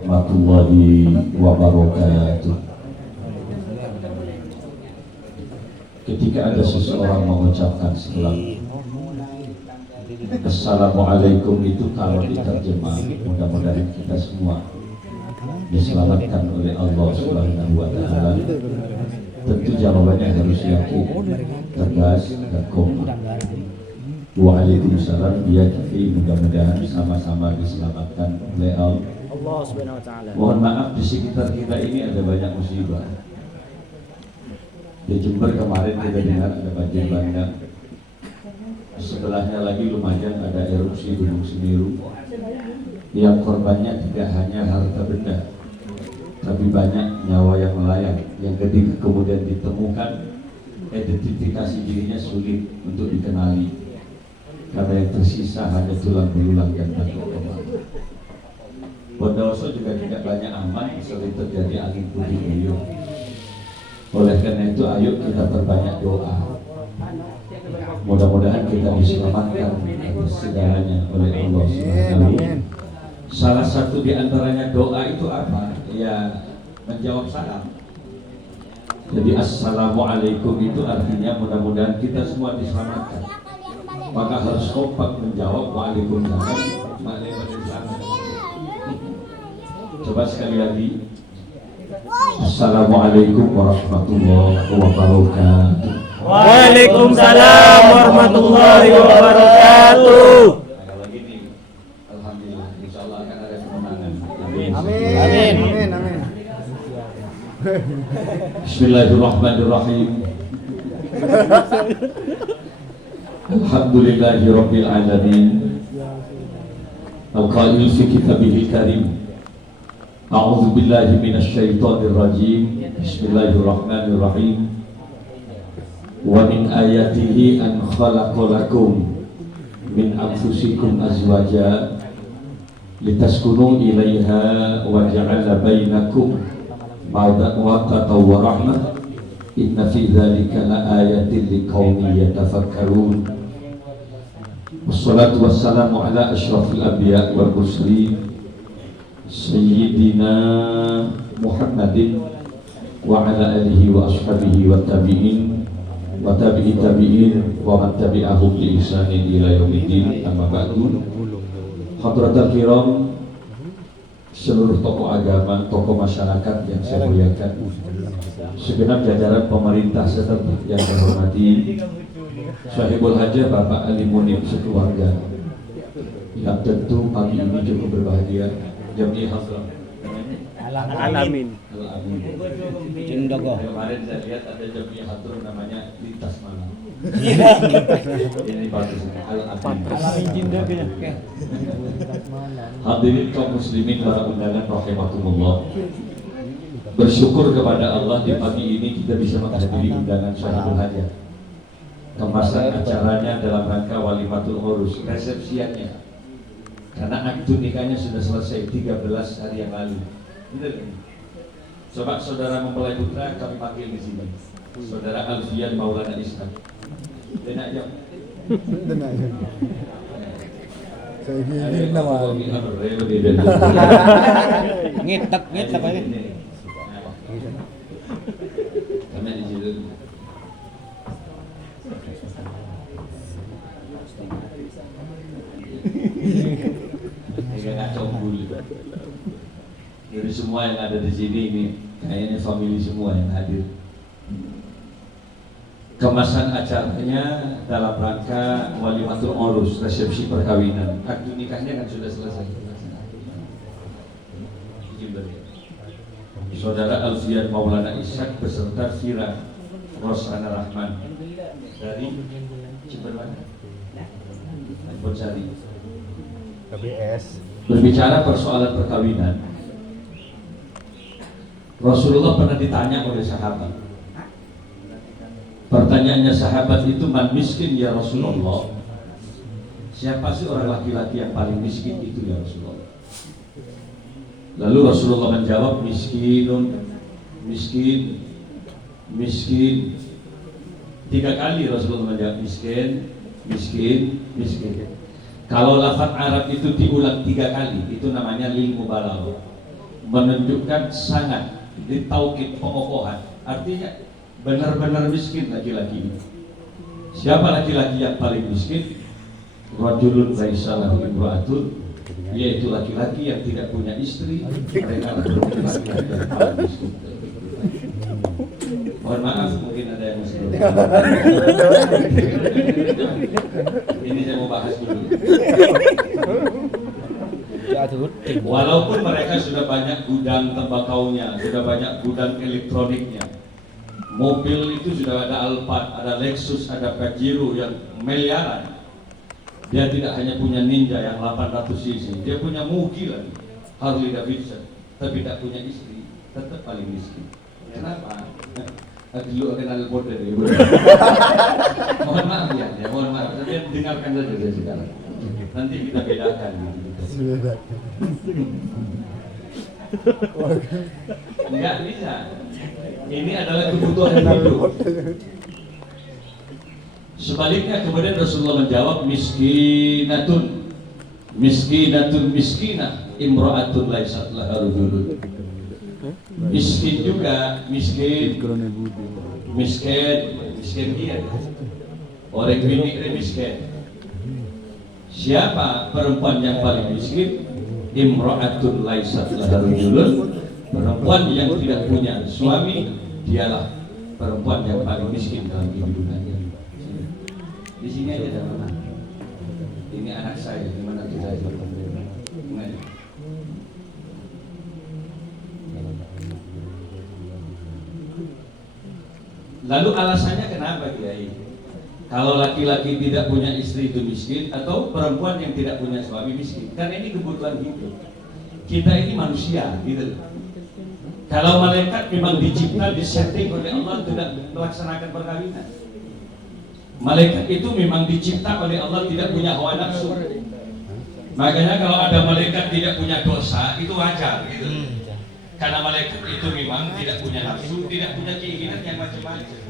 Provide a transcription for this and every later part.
warahmatullahi wabarakatuh. Ketika ada seseorang mengucapkan salam, Assalamualaikum, itu kalau diterjemah, mudah-mudahan kita semua diselamatkan oleh Allah Subhanahu wa Ta'ala. Tentu jawabannya harus yakin, tegas, dan kompak. Waalaikumsalam, dia kafi, mudah-mudahan sama-sama diselamatkan oleh Allah Subhanahu wa Ta'ala. Mohon maaf, di sekitar kita ini ada banyak musibah. Di Jember kemarin kita dengar ada banjir bandang. Sebelahnya lagi lumayan ada erupsi Gunung Semeru. Yang korbannya tidak hanya harta benda, tapi banyak nyawa yang melayang, yang ketika kemudian ditemukan, identifikasi dirinya sulit untuk dikenali, karena yang tersisa hanya tulang belulang dan batu kembar. Bondowoso juga tidak banyak aman, sering terjadi angin puting beliung. Oleh karena itu, ayo kita perbanyak doa. Mudah-mudahan kita diselamatkan atas segalanya oleh Allah Subhanahu. Salah satu di antaranya doa itu apa? Ya, menjawab salam. Jadi assalamualaikum itu artinya mudah-mudahan kita semua diselamatkan. Maka harus kompak menjawab waalaikumsalam. Coba sekali lagi. Assalamualaikum warahmatullahi wabarakatuh. Waalaikumsalam warahmatullahi wabarakatuh. Alhamdulillah, insyaallah akan ada kemenangan. Amin. Amin. Amin. Bismillahirrahmanirrahim. Alhamdulillahirabbil alamin. Al-qail fi kitabihil karim. A'udzu billahi minasy syaithanir rajim. Bismillahirrahmanirrahim. Wa min ayatihi an khalaqalakum min anfusikum azwaja litaskunu ilaiha wa ja'ala bainakum mawaddatan wa rahmah. Inna fi dzalika laayatin liqaumin yatafakkarun. Wassalatu wassalamu ala asyrafil anbiya wal mursalin sayyidina Muhammadin wa ala alihi wa ashabihi wa tabi'in wa tabi'i tabi'in wa man tabi'ahum bi ihsanin ila yaumiddin. Amma ba'du. Hadratul kiram, seluruh tokoh agama, tokoh masyarakat yang saya muliakan, segenap jajaran pemerintah serta yang saya hormati, Sahibul Hajah Bapak Ali Munib sekeluarga, yang tentu pagi ini cukup berbahagia. Jami Hazram Alamin. Cindogo. Kemarin saya lihat ada Jami Hazram namanya Lintas Malam. Ini bagus. Alamin Cindogo. Hadirin kaum muslimin para undangan rahimakumullah. Bersyukur kepada Allah di pagi ini kita bisa menghadiri undangan Sahibul Hajah. Kemasan acaranya dalam rangka walimatul urus, resepsiannya. Karena akad nikahnya sudah selesai 13 hari yang lalu. Benar kan? Coba saudara mempelai putra kami panggil di sini. Saudara Alfian Maulana Ishaq. Denak jam. Denak jam. Saya gini nama. Ngetak aja. Kami di sini. Dari semua yang ada di sini ini kayaknya family semua yang hadir. Kemasan acaranya dalam rangka walimatul urus, resepsi perkawinan. Akad nikahnya kan sudah selesai. Saudara Alfian Maulana Ishaq beserta Fira Rosana Rahman dari Ciberwana, Bonsari. KBS. Berbicara persoalan perkawinan, Rasulullah pernah ditanya oleh sahabat. Pertanyaannya sahabat itu, man miskin ya Rasulullah? Siapa sih orang laki-laki yang paling miskin itu ya Rasulullah? Lalu Rasulullah menjawab, miskinun, miskin, miskin. 3 kali Rasulullah menjawab miskin, miskin, miskin. Kalau lafaz Arab itu diulang 3 kali, itu namanya lil mubalaghah. menunjukkan sangat ditaukid pengokohan, artinya benar-benar miskin laki-laki. Siapa laki-laki yang paling miskin? Rajulun laisa lahu imra'atun, yaitu laki-laki yang tidak punya istri. Mereka laki-laki yang paling miskin. Mohon maaf, mungkin ada yang masih belum. Ini saya mau bahas dulu. Walaupun mereka sudah banyak gudang tembakaunya, sudah banyak gudang elektroniknya, mobil itu sudah ada Alphard, ada Lexus, ada Pajero yang miliaran. Dia tidak hanya punya Ninja yang 800 cc, dia punya Mugi lagi, Harley Davidson, tapi tidak punya istri, tetap paling miskin. Kenapa? Dulu kenal border ya. Mohon maaf ya, mohon maaf. Tapi dengarkan saja dari sekarang. Nanti kita bedakan. Enggak bisa. Ini adalah kebutuhan hidup. Sebaliknya kemudian Rasulullah menjawab, miskinatun miskinah imra'atun laisat laha rujulun. Miskin juga, miskin dia. Orang bini miskin. Siapa perempuan yang paling miskin? Imra'atun laisat laha rujulun. Perempuan yang tidak punya suami, dialah perempuan yang paling miskin dalam kehidupannya. Di sini aja ada mana? Ini anak saya, di mana kita itu? Lalu alasannya kenapa Kiai? Kalau laki-laki tidak punya istri itu miskin, atau perempuan yang tidak punya suami miskin? Karena ini kebutuhan hidup. Kita ini manusia, gitu. Kalau malaikat memang dicipta, disetting oleh Allah tidak melaksanakan perkawinan. Malaikat itu memang dicipta oleh Allah tidak punya hawa nafsu. Makanya kalau ada malaikat tidak punya dosa, itu wajar, gitu. Karena malaikat itu memang tidak punya nafsu, tidak punya keinginan yang macam-macam.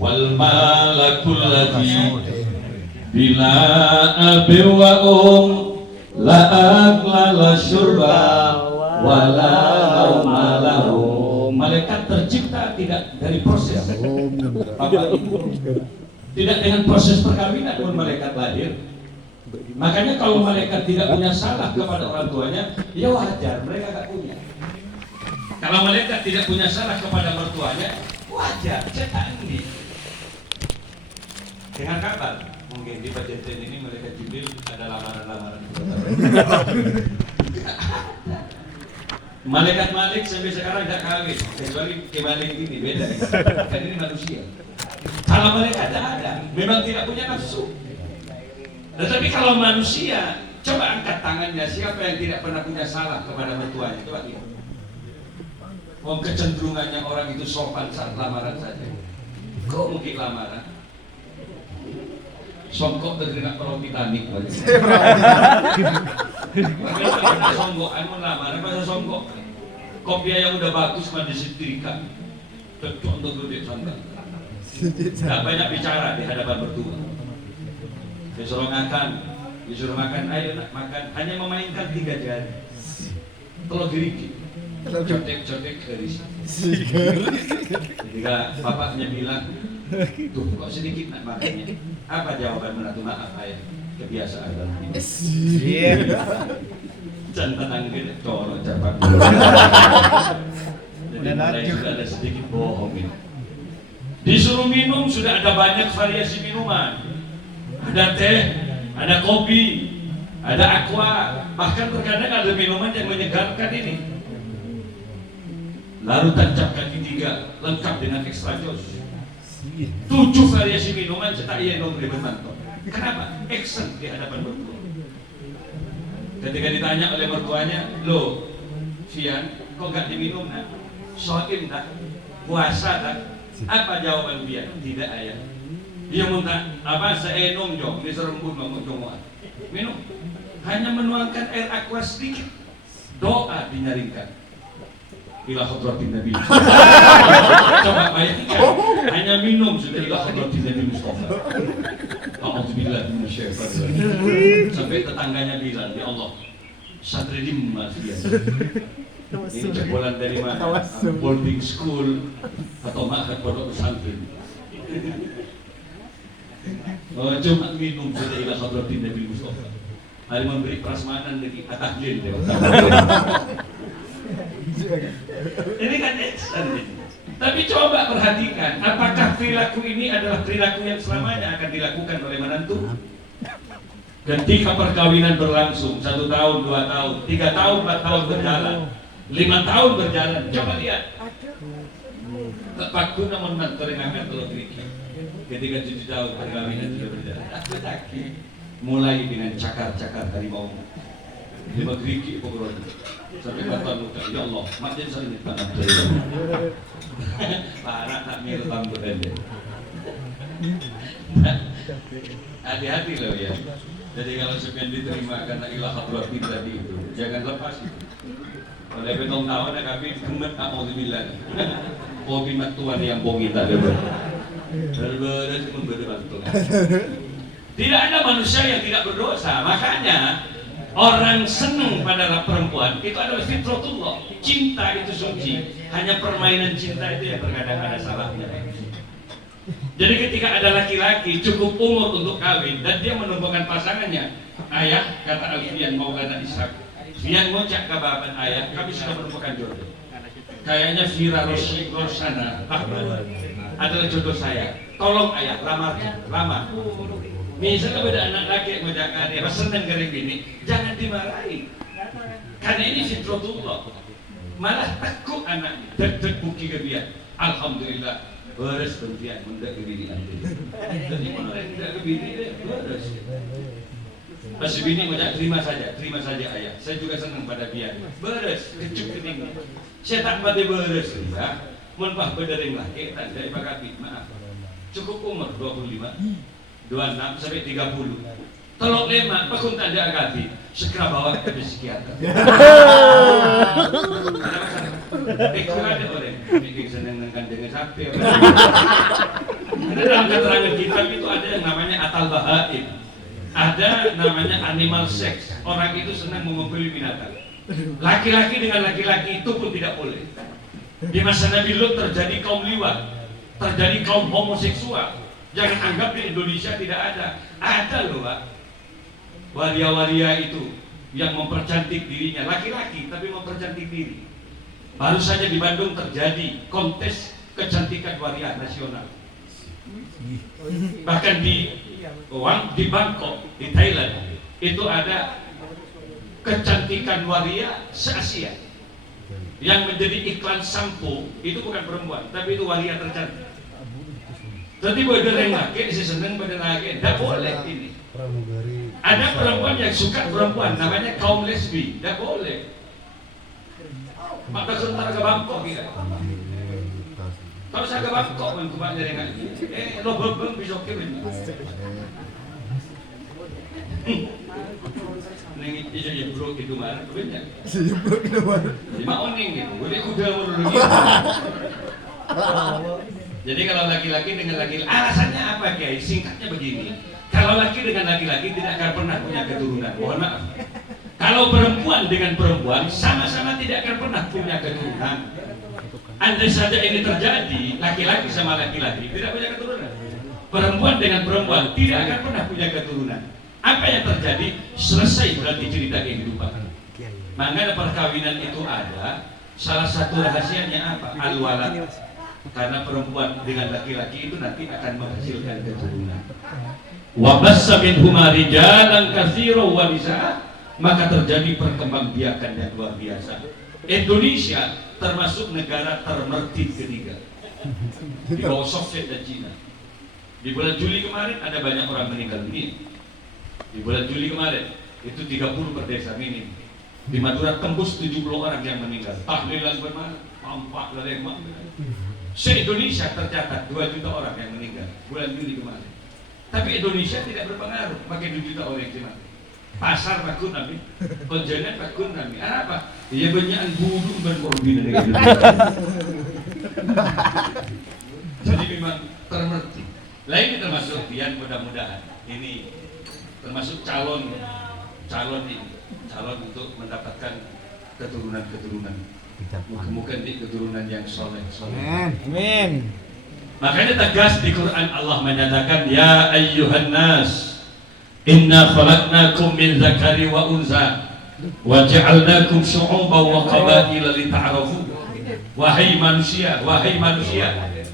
Wal malakul ladzi bila abi wa la aqlala syurba wala nauma. Malaikat tercipta tidak dari proses Bapak Ibu, tidak dengan proses perkawinan pun malaikat lahir. Makanya kalau malaikat tidak punya salah kepada orang tuanya, ya wajar mereka gak punya. Kalau malaikat tidak punya salah kepada mertuanya, wajar cetak ini. Dengan kabar, mungkin di Pajajaran ini malaikat Jibril ada lamaran-lamaran. Malaikat Malik sampai sekarang tidak kawin, kecuali Malik ini beda. Kan ini manusia. Kalau malaikat tidak ada, memang tidak punya nafsu. Tetapi kalau manusia, coba angkat tangannya, siapa yang tidak pernah punya salah kepada mertuanya? Coba lihat. Kecenderungannya orang itu sopan saat lamaran saja. Kok mungkin lamaran? Songkok terkena perut Titanic. Songkok, anu lamaran masa songkok. Kopi yang udah bagus mah disetrika. Betul untuk gede sangka. Gak banyak bicara di hadapan mertua. Disuruh makan, ayo nak makan. Hanya memainkan 3 jari. Telur gerigi, cotek-cotek garis. Ketika bapaknya bilang, tuh kok sedikit nak makannya. Apa jawaban menantu? Maaf ayah, kebiasaan. Jangan tenangin, colok cepat. Jadi mulai sudah ada sedikit bohong ini. Disuruh minum sudah ada banyak variasi minuman. Ada teh, ada kopi, ada aqua, bahkan terkadang ada minuman yang menyegarkan ini. Larutan cap kaki 3 lengkap dengan extra jos. 7 variasi minuman cetak iya dong ribet mantap. Kenapa? Action di hadapan mertua. Ketika ditanya oleh mertuanya, lo, Fian, kok gak diminum nak? Soim tak? Puasa tak? Apa jawaban dia? Tidak ayah. Dia minta apa? Seenom jong, ini serembut ngomong jongoan. Minum. Hanya menuangkan air aqua sedikit. Doa dinyaringkan. Ila hadratin Nabi. Coba bayangkan, hanya minum sudah ila hadratin Nabi Mustafa. Alhamdulillah minasyaitonir rajim. Sampai tetangganya bilang, ya Allah, santri di mafia. Ini jebolan dari mana? Boarding school atau makan pondok pesantren. Oh, cuma minum saja ila hadratin Nabi Mustafa. Hari memberi prasmanan lagi atahlil dia. Ini kan eksan ini. Tapi coba perhatikan, apakah perilaku ini adalah perilaku yang selamanya akan dilakukan oleh menantu? Ketika perkawinan berlangsung 1 tahun, 2 tahun, 3 tahun, 4 tahun berjalan, 5 tahun berjalan, coba lihat. Pakku namun menterinakan telur kerikil. Ketika 7 tahun perkawinan sudah berjalan, aku sakit. Mulai dengan cakar-cakar harimau. 5 kerikil pokoknya. Sampai kata muka, ya Allah, makin sering tanam dari parah tak mirip rambut aja. Hati-hati loh ya. Jadi kalau sekian diterima karena ilah hadratin tadi itu, jangan lepas itu. Oleh betong tahun ada kami gemet a'udzubillah. Kopi matuan yang bongi tak ada. Berbeda cuma berbeda. Tidak ada manusia yang tidak berdosa. Makanya orang senang pada perempuan itu adalah fitratullah. Cinta itu suci. Hanya permainan cinta itu yang terkadang ada salahnya. Jadi ketika ada laki-laki cukup umur untuk kawin dan dia menemukan pasangannya, ayah kata Alfian Maulana Ishak, Fian ngocak ke bapak ayah, kami sudah menemukan jodoh. Kayaknya Vira Rosana Ahmad adalah jodoh saya. Tolong ayah lamar. Misalnya beda anak laki menjaga dia, senang kering ini, jangan dimarahi. Karena ini fitratullah. Malah takut anaknya, deg-deg buki ke dia. Alhamdulillah. Beres pendian mendak ke bini nanti. Jadi mana yang mendak ke bini deh, beres. Pas bini mendak terima saja ayah. Saya juga senang pada dia. Beres, kecup kening. Saya tak pada beres ya. Menpah berdering lah, tak dari pakapi, maaf. Cukup umur 25, 26 sampai 30. Tolong lemak, pakun tak ada agapi. Segera bawa ke psikiater. Kurang ada orang bikin senang-senang dengan sapi. Dalam keterangan kitab itu ada yang namanya atal bahaim, ada namanya animal sex. Orang itu senang mengumpuli binatang. Laki-laki dengan laki-laki itu pun tidak boleh. Di masa Nabi Lut terjadi kaum liwat, terjadi kaum homoseksual. Jangan anggap di Indonesia tidak ada. Ada loh Pak. Waria-waria itu yang mempercantik dirinya, laki-laki tapi mempercantik diri. Baru saja di Bandung terjadi kontes kecantikan waria nasional. Bahkan di Bangkok, di Thailand, itu ada kecantikan waria se-Asia. Yang menjadi iklan sampo itu bukan perempuan, tapi itu waria tercantik. Jadi boleh yang laki, si seneng pada laki, tidak boleh ini. Ada perempuan yang suka perempuan, namanya kaum lesbi, tidak boleh. Maka sementara ke Bangkok kita. Kalau saya ke Bangkok, mencoba nyari lagi. Lo bebeng bisa kirim. Nengit aja jebrok itu mana, benar? Jebrok itu mana? 5 oning gitu, boleh kuda dulu gitu. Jadi kalau laki-laki dengan laki-laki, alasannya apa Kiai? Singkatnya begini. Kalau laki dengan laki-laki tidak akan pernah punya keturunan. Mohon maaf. Kalau perempuan dengan perempuan sama-sama tidak akan pernah punya keturunan. Andai saja ini terjadi, laki-laki sama laki-laki tidak punya keturunan. Perempuan dengan perempuan tidak akan pernah punya keturunan. Apa yang terjadi? Selesai berarti cerita kehidupan. Makanya perkawinan itu ada. Salah satu rahasianya apa? Al-walad. Karena perempuan dengan laki-laki itu nanti akan menghasilkan keturunan. Wa bassa minhuma rijalan katsiran wa nisaa, maka terjadi perkembangbiakan yang luar biasa. Indonesia termasuk negara termertib ketiga di bawah Soviet dan Cina. Di bulan Juli kemarin ada banyak orang meninggal dunia. Di bulan Juli kemarin itu 30 per desa minim. Di Madura tembus 70 orang yang meninggal. Tahlilan bermana, tampak lemak. Se-Indonesia tercatat 2 juta orang yang meninggal bulan Juli kemarin. Tapi Indonesia tidak berpengaruh, pakai 2 juta orang yang mati. Pasar takut nabi, konjenan takut nabi. Apa? Ya banyak budu berkorbin dari Indonesia. Jadi memang termerti. Lain termasuk Pian mudah-mudahan ini termasuk calon ini calon untuk mendapatkan keturunan-keturunan. Muka-muka nanti keturunan yang soleh. Amin. Makanya tegas di Quran Allah menyatakan, ya ayyuhan nas, inna khalaqnakum min dzakari wa unsa wa ja'alnakum syu'uban wa qabaila lita'arafu. Wahai manusia,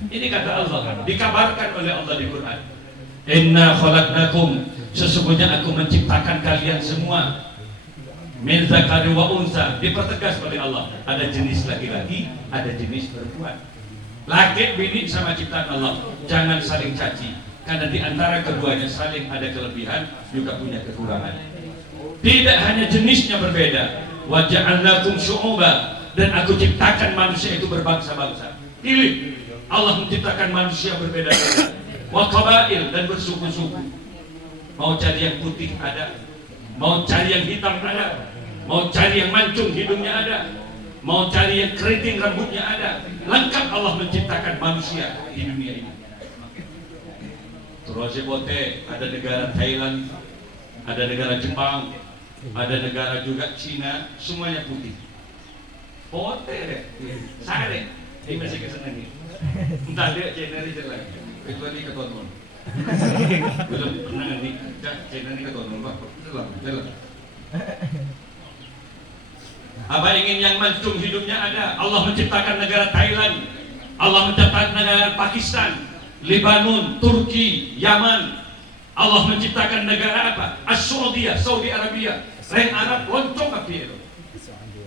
ini kata Allah, dikabarkan oleh Allah di Quran. Inna khalaqnakum, sesungguhnya aku menciptakan kalian semua min dzakari wa unsa, dipertegas oleh Allah, ada jenis laki-laki, ada jenis perempuan. Laki bini sama ciptaan Allah, jangan saling caci, karena di antara keduanya saling ada kelebihan juga punya kekurangan. Tidak hanya jenisnya berbeda, wa ja'alnakum syu'uba, dan aku ciptakan manusia itu berbangsa-bangsa. Pilih, Allah menciptakan manusia berbeda-beda. Wa qabail, dan bersuku-suku. Mau cari yang putih ada, mau cari yang hitam ada, mau cari yang mancung hidungnya ada, mau cari yang keriting rambutnya ada. Lengkap Allah menciptakan manusia di dunia ini. Terus ada negara Thailand, ada negara Jepang, ada negara juga Cina, semuanya putih. Pote deh, sare, ini masih kesenangan. Entah dia China ini jelek, kecuali ketonton. Belum pernah nikah China ini ketonton, pak, jelas. Apa ingin yang mancung hidupnya ada? Allah menciptakan negara Thailand, Allah menciptakan negara Pakistan, Lebanon, Turki, Yaman. Allah menciptakan negara apa? As-Saudi, Saudi Arabia, Reng Arab, loncong api itu.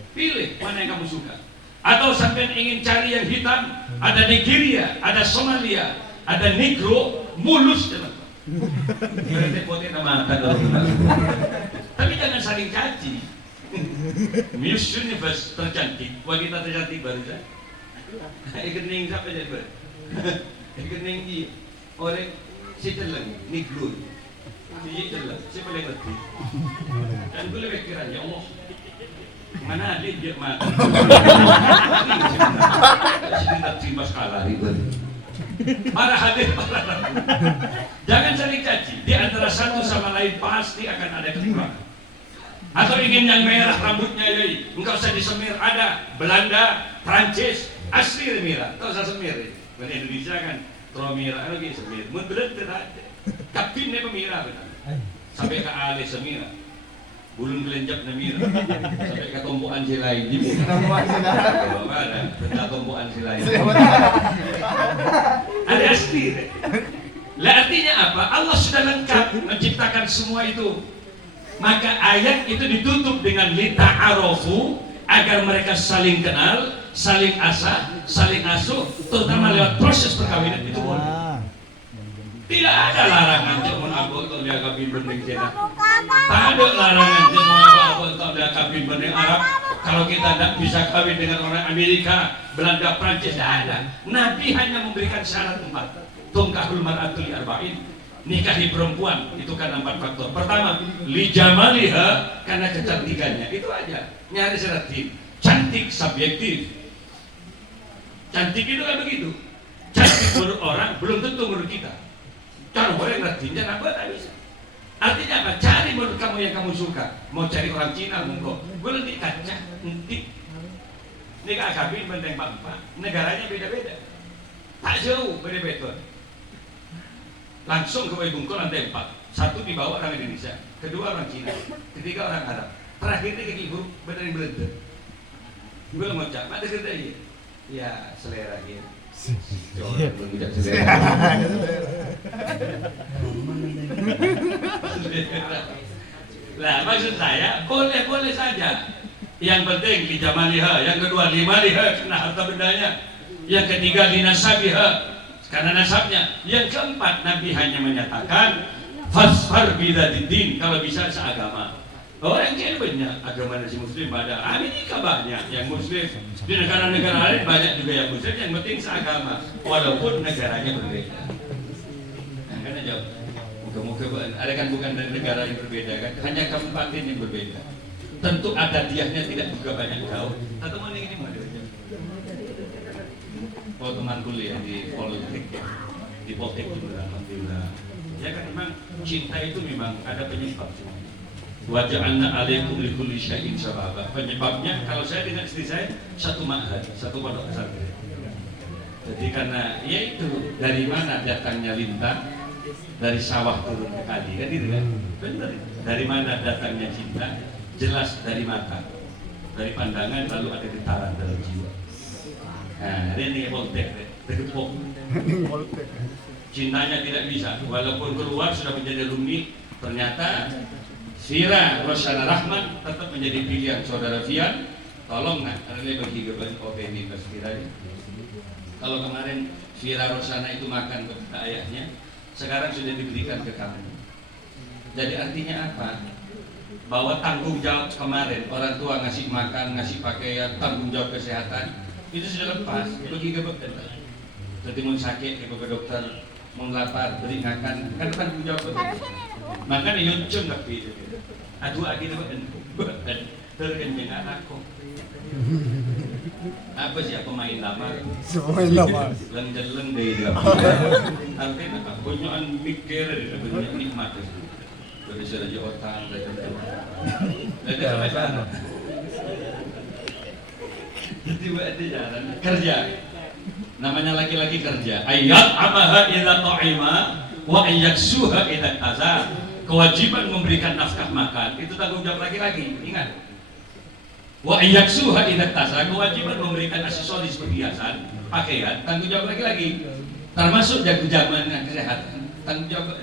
Pilih mana yang kamu suka. Atau sampai ingin cari yang hitam, ada Nigeria, ada Somalia, ada Negro, mulus teman. Berarti poten nama tapi jangan saling caci. Miss Universe tercantik, wanita tercantik barusan. Ikening siapa jadi ber? Ikening di orang si telang, Negro, si telang, si paling ngerti. Dan gue lebih kira ya Allah. Mana ada dia mati? Sebentar terima skala ribet. Para hadir, jangan saling caci. Di antara satu sama lain pasti akan ada kekurangan. Atau ingin yang merah rambutnya, yoi, engkau usah disemir, ada Belanda, Prancis, asli merah, tak usah semir. Di Indonesia kan, kalau merah lagi semir, menbelet tidak ada. Kapinnya pemirah benar. Sampai ke alih semir. Bulun gelenjap na mira sampai ke tombokan si lain di tombokan si lain ada benda tombokan si lain ada asli lah. Artinya apa? Allah sudah lengkap menciptakan semua itu, maka ayat itu ditutup dengan lita'arofu, agar mereka saling kenal, saling asah, saling asuh, terutama lewat proses perkawinan itu boleh. Tidak ada larangan cuma abot atau dia kawin bening Cina. Tak ada larangan cuma abot atau dia kawin bening Arab. Kalau kita tidak bisa kawin dengan orang Amerika, Belanda, Prancis, tidak ada. Nabi hanya memberikan syarat 4. Tungkahul mar'atul arba'in, nikahi perempuan itu kan 4 faktor. Pertama, li jamaliha, karena kecantikannya. Itu aja. Nyari syarat. Cantik subjektif. Cantik itu kan begitu. Cantik menurut orang belum tentu menurut kita. Kalau boleh ngerti, jangan apa tak bisa. Artinya apa? Cari menurut kamu yang kamu suka. Mau cari orang Cina, monggo. Gue nanti kaca, nanti. Ini kawin benteng Pak, negaranya beda-beda. Tak jauh beda-beda. Langsung ke Bungkul lantai 4. Satu dibawa orang Indonesia, kedua orang Cina, ketiga orang Arab. Terakhirnya ke ibu benar yang belenda. Gue mau cak, ada kerja ya? Ya selera gitu. Jangan tidak selera. Nah, maksud saya boleh saja. Yang penting li jamaliha, yang kedua limaliha karena harta bendanya, yang ketiga linasabiha karena nasabnya, yang keempat Nabi hanya menyatakan fasfar bidzatiddin, kalau bisa seagama. Orang yang banyak agama nasi muslim pada Amerika banyak yang muslim, di negara-negara lain banyak juga yang muslim, yang penting seagama walaupun negaranya berbeda. Nah, karena jawab muka-muka ada kan bukan dari negara yang berbeda kan, hanya kabupaten yang berbeda. Tentu adatiahnya tidak juga banyak jauh. Atau mana ini mau aja. Oh teman kuliah di politik, di politik juga alhamdulillah. Ya kan memang cinta itu memang ada penyebab. Wa ja'alna 'alaikum likulli syai'in sababa. Penyebabnya kalau saya dengan istri saya satu ma'had, satu pondok pesantren. Jadi karena yaitu dari mana datangnya lintah, dari sawah turun ke kali, kan gitu kan? Benar. Dari mana datangnya cinta? Jelas dari mata, dari pandangan, lalu ada getaran dalam jiwa. Nah, ini voltek, tergepok. Cintanya tidak bisa, walaupun keluar sudah menjadi alumni, ternyata Fira Rosyana Rahman tetap menjadi pilihan saudara Fian. Tolong nak, karena dia bagi geban OPM Fira. Kalau kemarin Fira Rosyana itu makan ke ayahnya, sekarang sudah diberikan ke kamu. Jadi artinya apa? Bahwa tanggung jawab kemarin orang tua ngasih makan, ngasih pakaian, tanggung jawab kesehatan itu sudah lepas. Bagi geban. Jadi mau sakit ke dokter, mau lapar, beri makan, kan tanggung jawab. Makanya yuncun tapi itu. Aduh akhirnya terkenyang anakku. Apa sih pemain lama? Pemain lama. Leng deh dia. Artinya banyak mikir, banyak nikmat. Dari saja otak, dari apa? Jadi ada jalan kerja. Namanya laki-laki kerja. Ayat amaha idza ta'ima wa ayyaksuha idza azar. Kewajiban memberikan nafkah makan itu tanggung jawab laki-laki. Ingat. Wa ayyaksuha idza azar, kewajiban memberikan aksesoris perhiasan, pakaian, tanggung jawab laki-laki. Termasuk jaga-jaga kesehatan, tanggung jawab.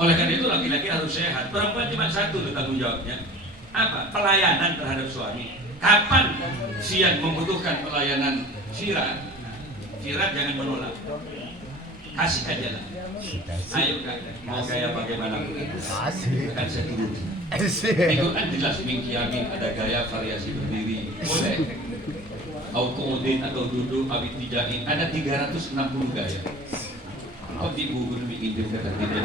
Oleh karena itu laki-laki harus sehat. Perempuan cuma satu tanggung jawabnya. Apa? Pelayanan terhadap suami. Kapan Fian membutuhkan pelayanan Fira? Fira jangan menolak, kasih aja lah. Ayo kak, mau gaya bagaimana? Akan saya turun. Quran jelas mingkiamin, ada gaya variasi berdiri, boleh. Aukodin atau duduk, abid tijain, ada 360 gaya. Kok dibuku demi intim kata tidak?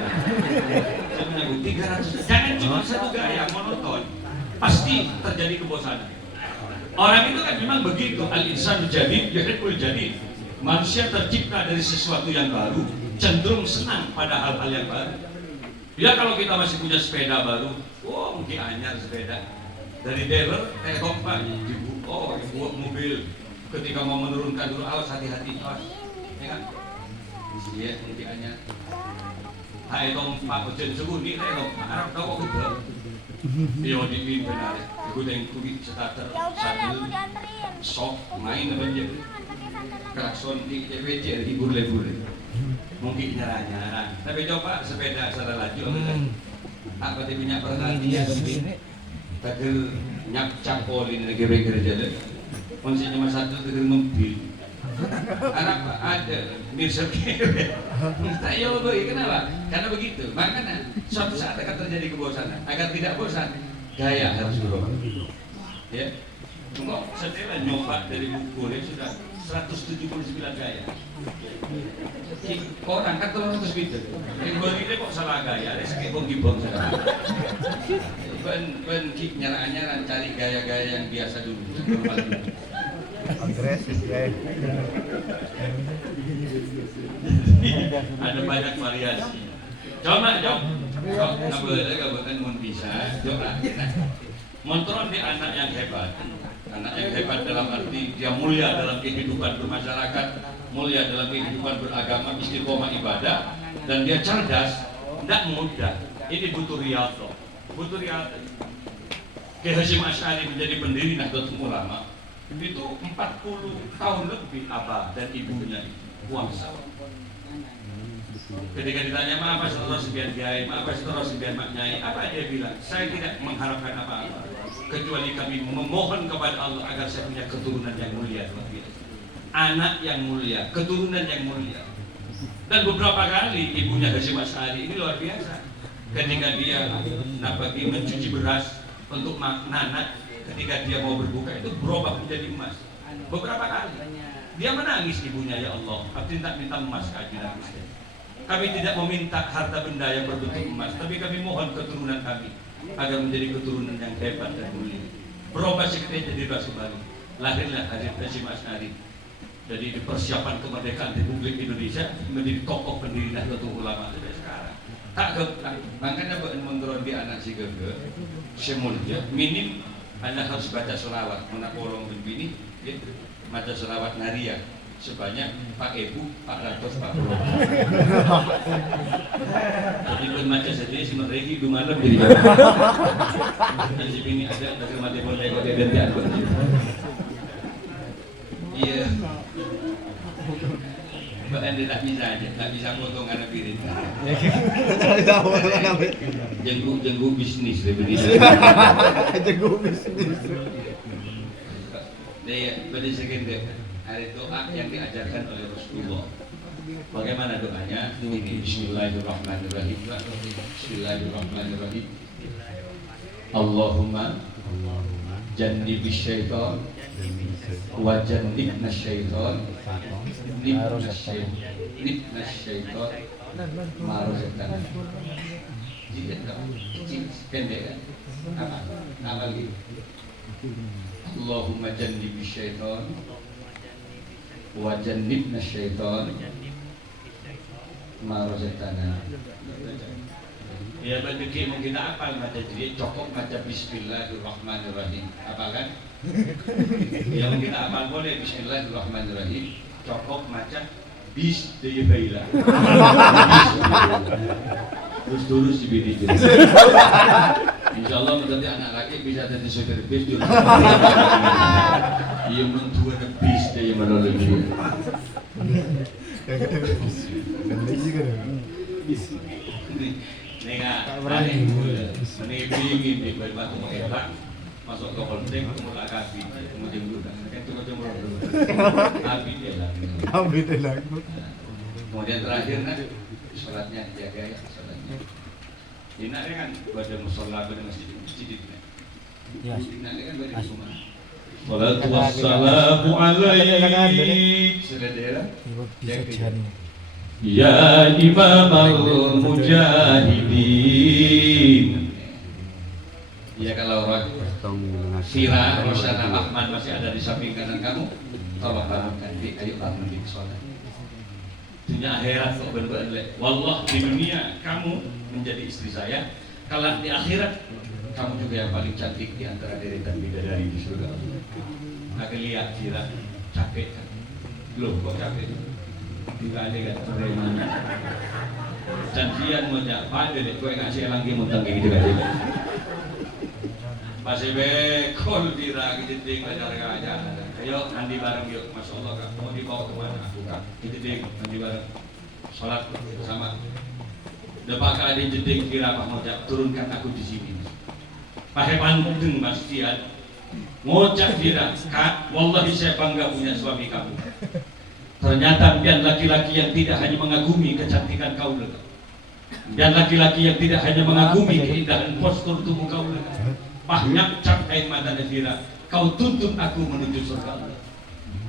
Saya menyebut 300. Jangan cuma satu gaya monoton, pasti terjadi kebosanan. Orang itu kan memang begitu. Al-insan jadid, yuhibbul jadid. Manusia tercipta dari sesuatu yang baru, cenderung senang pada hal-hal yang baru. Ya kalau kita masih punya sepeda baru, oh mungkin anyar sepeda. Dari dealer, kompak, dibuat mobil. Ketika mau menurunkan dulu, awas hati-hati, awas. Ya kan? Iya, mungkin anyar. Hai kompak, ujian suku, ini kompak, Arab tau kok udah. Iya, di benar. Iku yang kulit starter, sambil sok, main apa aja. Klakson di CPC hibur-lebur. Mungkin nyerah-nyerah. Tapi coba sepeda secara laju apa dia punya perhatian tegel nyak capolin lagi gereja deh. Konsep cuma satu tegel mobil. Anak ada mirsa kere. Tak yo kenapa? Karena begitu. Makanya suatu saat akan terjadi kebosanan. Agar tidak bosan, gaya harus berubah. Ya. Tunggu, setelah nyoba dari buku dia sudah 179 gaya. Orang kan terus gitu. Yang begini kok salah gaya, ada sakit bong-bong sekarang. Ben nyerah-nyerah cari gaya-gaya yang biasa dulu. Agresif ya. Ada banyak variasi. Coba. Nggak boleh kabupaten mun bisa. Coba. Montron di anak yang hebat. Anak yang hebat dalam arti dia mulia dalam kehidupan bermasyarakat, mulia dalam kehidupan beragama, istiqomah ibadah, dan dia cerdas, tidak mudah. Ini butuh riyadhah. Butuh riyadhah. Kiai Hasyim Asy'ari menjadi pendiri Nahdlatul Ulama itu 40 tahun lebih abah dan ibunya puasa. Ketika ditanya apa setelah sekian kiai, apa setelah sekian maknyai, apa dia bilang? Saya tidak mengharapkan apa-apa, kecuali kami memohon kepada Allah agar saya punya keturunan yang mulia, anak yang mulia, keturunan yang mulia. Dan beberapa kali ibunya Hasyim Asy'ari ini luar biasa. Ketika dia pergi mencuci beras untuk nanak, ketika dia mau berbuka itu berubah menjadi emas. Beberapa kali dia menangis ibunya, ya Allah, aku minta emas kaji Nabi. Kami tidak meminta harta benda yang berbentuk emas, tapi kami mohon keturunan kami agar menjadi keturunan yang hebat dan mulia. Berubah sekali jadi rasul Bali. Lahirlah Hasyim Asy'ari. Jadi di persiapan kemerdekaan Republik Indonesia menjadi tokoh pendiri Nahdlatul Ulama sampai sekarang. Tak ke, makanya buat menurut di anak si gege, semuanya minim anda harus baca selawat, mana kolong begini, ya, baca selawat naria sebanyak Pak Ibu, Pak Ratus, Pak Bro. Jadi pun baca saja si mereka 2 malam jadi jawab. Dan si ini ada dari mati pun saya kau gantian buat dia. Iya. Bahkan dia tak bisa aja, tak bisa potong anak piring. Jenggu bisnis lebih dia. Jenggu bisnis. Dia pada second ada doa yang diajarkan oleh Rasulullah. Bagaimana doanya? Ini Bismillahirrahmanirrahim. Bismillahirrahmanirrahim. Allahumma jannibis syaitan wa jannibnas syaitan. Nibnas syaitan marozatan. Jadi kecil pendek kan? Apa lagi? Allahumma jannibis syaitan wa jannibnas syaitan marozatana. Ya berpikir mungkin apa macam jadi cokok macam Bismillahirrahmanirrahim. Apa kan? Yang kita apal boleh Bismillahirrahmanirrahim. Cokok macam bis de baila. Terus di bidi. Insyaallah nanti anak laki bisa jadi sopir bis di rumah. Ia mentua ada bis dia melalui dia. Ini ingin di batu mengelak masuk ke kontek kemudian kafi kemudian juga itu cuma kafi dia lah. Kemudian terakhir nak sholatnya jaga ya sholatnya. Ini kan pada musola pada masjid ini. Ya. Ini kan pada rumah. Salatu wassalamu alaik. Sudah daerah. Ya Imam al-Mujahidin. Ya kalau Fira, Rosana, Ahmad masih ada di samping kanan kamu, tolong bangunkan di ayo bangun di sholat. Dunia akhirat kok benar-benar. Wallah di dunia kamu menjadi istri saya, kalau di akhirat kamu juga yang paling cantik di antara deretan bidadari di surga. Agak lihat Fira capek kan? Belum kok capek. Tidak ada kan preman. Janjian mau apa deh? Kau ngasih lagi muntang kayak gitu kan? Masih bekol diragi jenting belajar aja. Ayo mandi bareng yuk, masya Allah kak. Mau dibawa kemana? Aku kak. Jenting mandi bareng. Sholat bersama. Depak kali jenting kira Pak Mojak turunkan aku di sini. Pakai panteng Mas Tian. Mojak kira, kak. Wallahi saya bangga punya suami kamu. Ternyata dia laki-laki yang tidak hanya mengagumi kecantikan kau leka. Dan laki-laki yang tidak hanya mengagumi keindahan postur tubuh kau leka. Banyak cap air mata Nafira. Kau tuntun aku menuju surga Allah.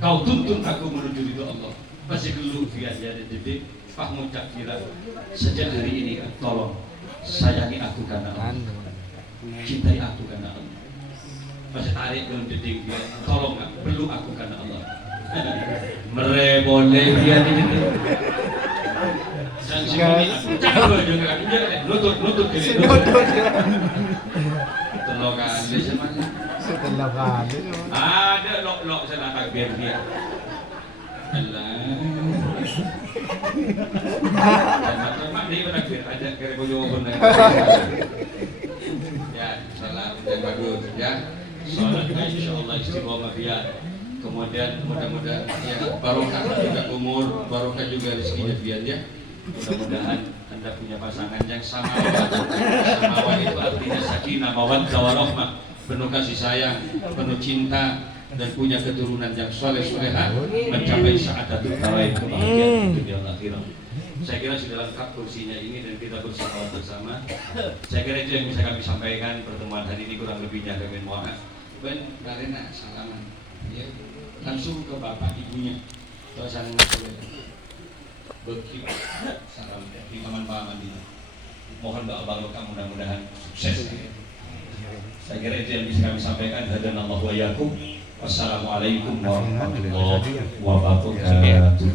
Kau tuntun aku menuju ridho Allah. Masih dulu via dia jadi Pak Mucak kira sejak hari ini tolong sayangi aku karena Allah. Cintai aku karena Allah. Masih tarik dalam deding dia. Tolong peluk aku karena Allah. Boleh dia ini. Dan semua juga lutut ini. Telokan dia semuanya. Telokan. Ada lok sana takbir dia. Allah. Macam dia takbir ada kereboyo benar. Ya, salat yang bagus ya. Salatnya insyaallah istiqomah dia. Kemudian mudah-mudahan ya barokah juga umur, barokah juga rezekinya biar ya. Mudah-mudahan Anda punya pasangan yang sama. Samawa itu artinya sakinah, mawaddah warahmah, penuh kasih sayang, penuh cinta dan punya keturunan yang soleh-solehah mencapai sa'adatul tarain kebahagiaan dunia dan akhirat. Saya kira sudah lengkap kursinya ini dan kita bersama. Saya kira itu yang bisa kami sampaikan. Pertemuan hari ini kurang lebihnya kami mohon maaf. Ben, karena salaman. Ya, langsung ke bapak ibunya. Suasana begitu salam di paman-paman ini. Mohon doa barokah mudah-mudahan sukses. Saya kira itu yang bisa kami sampaikan. Hadanallahu wa iyyakum. Wassalamualaikum warahmatullahi wabarakatuh.